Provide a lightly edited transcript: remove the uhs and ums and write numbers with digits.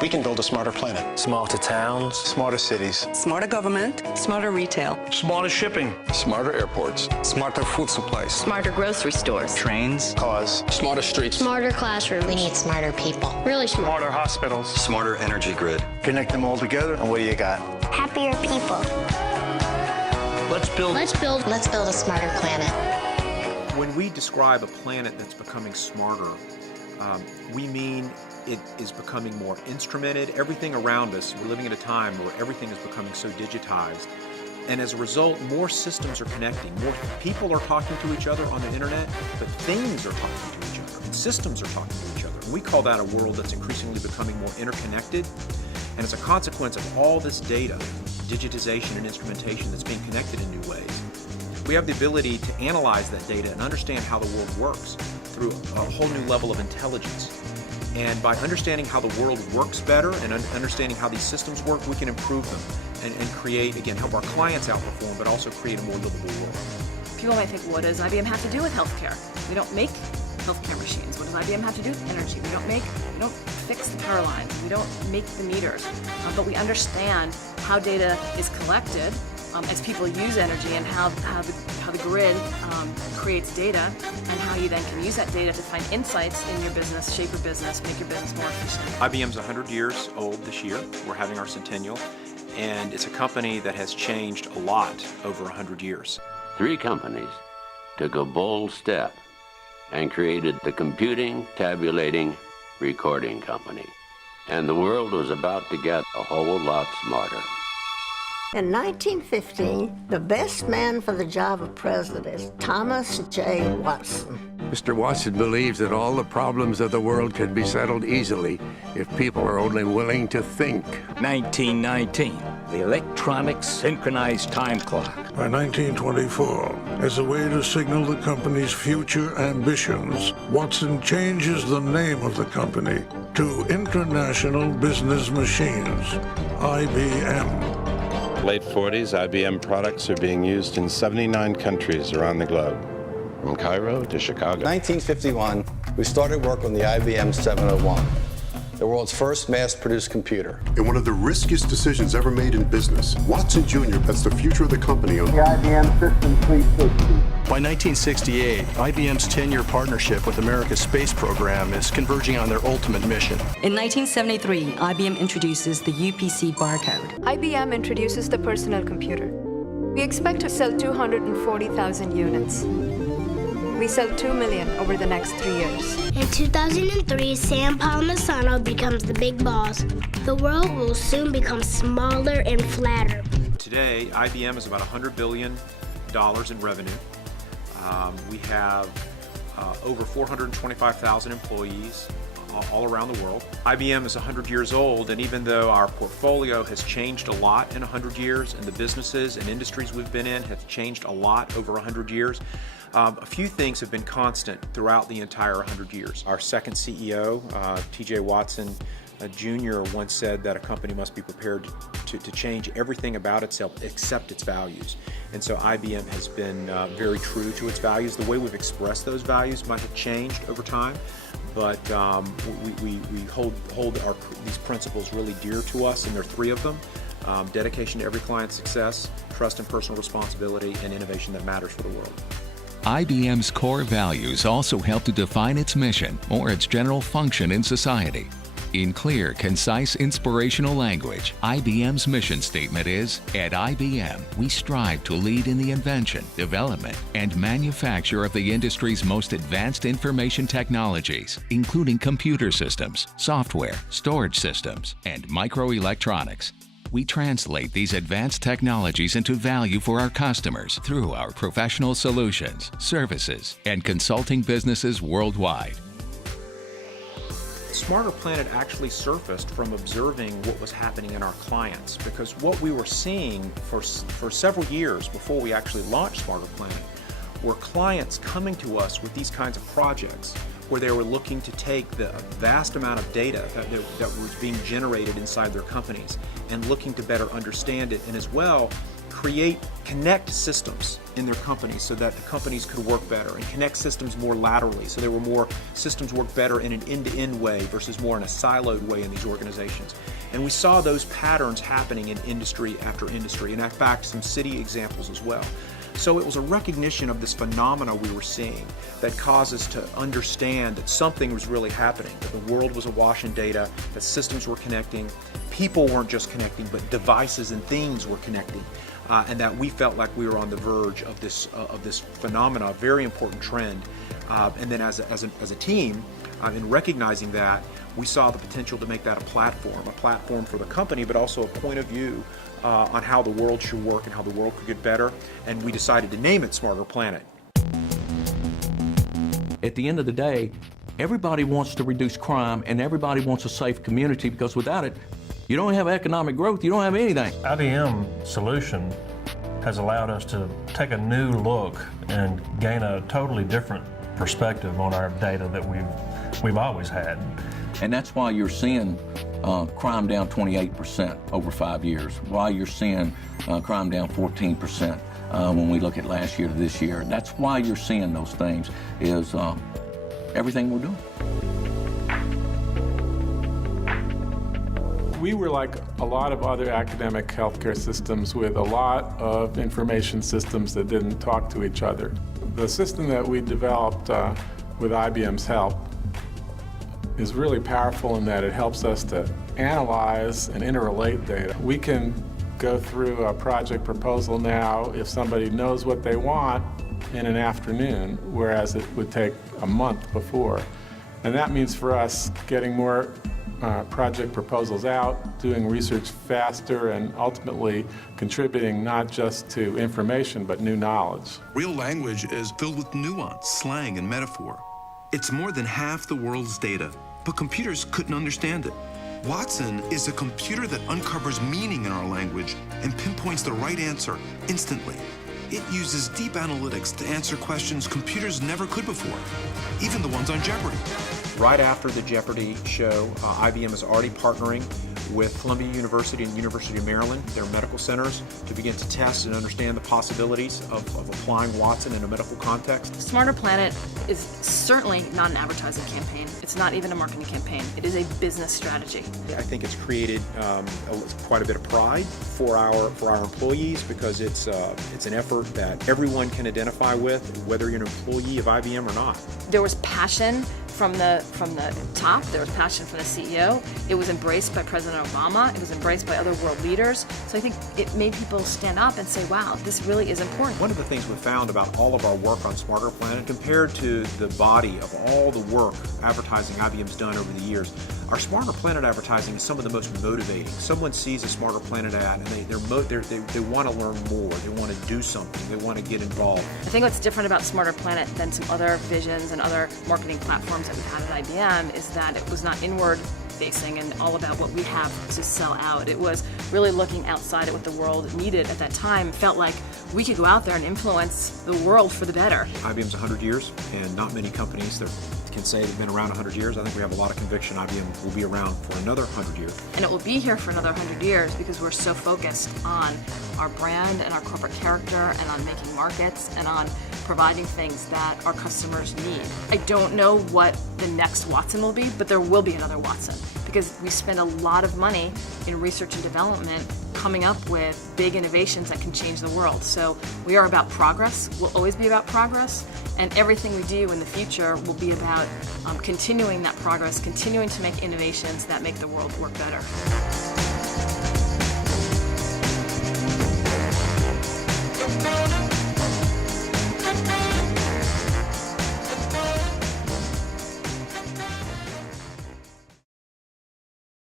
We can build a smarter planet. Smarter towns. Smarter cities. Smarter government. Smarter retail. Smarter shipping. Smarter airports. Smarter food supplies. Smarter grocery stores. Trains. Cars. Smarter streets. Smarter classrooms. We need smarter people. Really smart. Smarter hospitals. Smarter energy grid. Connect them all together, and what do you got? Happier people. Let's build a smarter planet. When we describe a planet that's becoming smarter, we mean it is becoming more instrumented. Everything around us, we're living at a time where everything is becoming so digitized. And as a result, more systems are connecting. More people are talking to each other on the internet, but things are talking to each other. And systems are talking to each other. And we call that a world that's increasingly becoming more interconnected. And as a consequence of all this data, digitization and instrumentation that's being connected in new ways, we have the ability to analyze that data and understand how the world works through a whole new level of intelligence. And by understanding how the world works better and understanding how these systems work, we can improve them and create, again, help our clients outperform, but also create a more livable world. People might think, what does IBM have to do with healthcare? We don't make healthcare machines. What does IBM have to do with energy? We don't fix the power lines. We don't make the meters. But we understand how data is collected as people use energy and how the grid creates data and how you then can use that data to find insights in your business, shape your business, make your business more efficient. IBM's 100 years old this year. We're having our centennial. And it's a company that has changed a lot over 100 years. 3 companies took a bold step and created the computing, tabulating, recording company. And the world was about to get a whole lot smarter. In 1915, the best man for the job of president, Thomas J. Watson. Mr. Watson believes that all the problems of the world can be settled easily if people are only willing to think. 1919, the electronic synchronized time clock. By 1924, as a way to signal the company's future ambitions, Watson changes the name of the company to International Business Machines, IBM. Late 40s, IBM products are being used in 79 countries around the globe, from Cairo to Chicago. 1951, we started work on the IBM 701, the world's first mass-produced computer. In one of the riskiest decisions ever made in business, Watson Jr. bets the future of the company on the IBM System 360. By 1968, IBM's 10-year partnership with America's space program is converging on their ultimate mission. In 1973, IBM introduces the UPC barcode. IBM introduces the personal computer. We expect to sell 240,000 units. We sell 2 million over the next 3 years. In 2003, Sam Palmisano becomes the big boss. The world will soon become smaller and flatter. Today, IBM is about $100 billion in revenue. We have over 425,000 employees all around the world. IBM is 100 years old, and even though our portfolio has changed a lot in 100 years, and the businesses and industries we've been in have changed a lot over 100 years, a few things have been constant throughout the entire 100 years. Our second CEO, T.J. Watson Jr., once said that a company must be prepared to change everything about itself except its values. And so IBM has been very true to its values. The way we've expressed those values might have changed over time, but we hold these principles really dear to us, and there are 3 of them. Dedication to every client's success, trust and personal responsibility, and innovation that matters for the world. IBM's core values also help to define its mission or its general function in society. In clear, concise, inspirational language, IBM's mission statement is, at IBM, we strive to lead in the invention, development, and manufacture of the industry's most advanced information technologies, including computer systems, software, storage systems, and microelectronics. We translate these advanced technologies into value for our customers through our professional solutions, services, and consulting businesses worldwide. Smarter Planet actually surfaced from observing what was happening in our clients, because what we were seeing for several years before we actually launched Smarter Planet were clients coming to us with these kinds of projects where they were looking to take the vast amount of data that was being generated inside their companies and looking to better understand it, and as well connect systems in their companies so that the companies could work better, and connect systems more laterally so there were more systems work better in an end-to-end way versus more in a siloed way in these organizations. And we saw those patterns happening in industry after industry, and in fact some city examples as well. So it was a recognition of this phenomena we were seeing that caused us to understand that something was really happening, that the world was awash in data, that systems were connecting, people weren't just connecting, but devices and things were connecting, and that we felt like we were on the verge of this phenomena, a very important trend. And then as a team, in recognizing that, we saw the potential to make that a platform for the company, but also a point of view on how the world should work and how the world could get better, and we decided to name it Smarter Planet. At the end of the day, everybody wants to reduce crime and everybody wants a safe community, because without it, you don't have economic growth, you don't have anything. IBM solution has allowed us to take a new look and gain a totally different perspective on our data that we've always had. And that's why you're seeing crime down 28% over 5 years, why you're seeing crime down 14% when we look at last year to this year. That's why you're seeing those things, is everything we're doing. We were like a lot of other academic healthcare systems with a lot of information systems that didn't talk to each other. The system that we developed with IBM's help is really powerful in that it helps us to analyze and interrelate data. We can go through a project proposal now if somebody knows what they want in an afternoon, whereas it would take a month before. And that means for us getting more project proposals out, doing research faster, and ultimately contributing not just to information, but new knowledge. Real language is filled with nuance, slang, and metaphor. It's more than half the world's data, but computers couldn't understand it. Watson is a computer that uncovers meaning in our language and pinpoints the right answer instantly. It uses deep analytics to answer questions computers never could before, even the ones on Jeopardy! Right after the Jeopardy show, IBM is already partnering with Columbia University and University of Maryland, their medical centers, to begin to test and understand the possibilities of applying Watson in a medical context. Smarter Planet is certainly not an advertising campaign. It's not even a marketing campaign. It is a business strategy. I think it's created quite a bit of pride for our employees, because it's an effort that everyone can identify with, whether you're an employee of IBM or not. There was passion from the top. There was passion from the CEO. It was embraced by President Obama. It was embraced by other world leaders. So I think it made people stand up and say, wow, this really is important. One of the things we found about all of our work on Smarter Planet, compared to the body of all the work advertising IBM's done over the years, our Smarter Planet advertising is some of the most motivating. Someone sees a Smarter Planet ad and they want to learn more. They want to do something. They want to get involved. I think what's different about Smarter Planet than some other visions and other marketing platforms that we've had at IBM is that it was not inward facing and all about what we have to sell out. It was really looking outside at what the world needed at that time. It felt like we could go out there and influence the world for the better. IBM's 100 years, and not many companies that can say they've been around 100 years. I think we have a lot of conviction IBM will be around for another 100 years. And it will be here for another 100 years because we're so focused on our brand and our corporate character and on making markets and on providing things that our customers need. I don't know what the next Watson will be, but there will be another Watson because we spend a lot of money in research and development coming up with big innovations that can change the world. So we are about progress. We'll always be about progress. And everything we do in the future will be about continuing that progress, continuing to make innovations that make the world work better.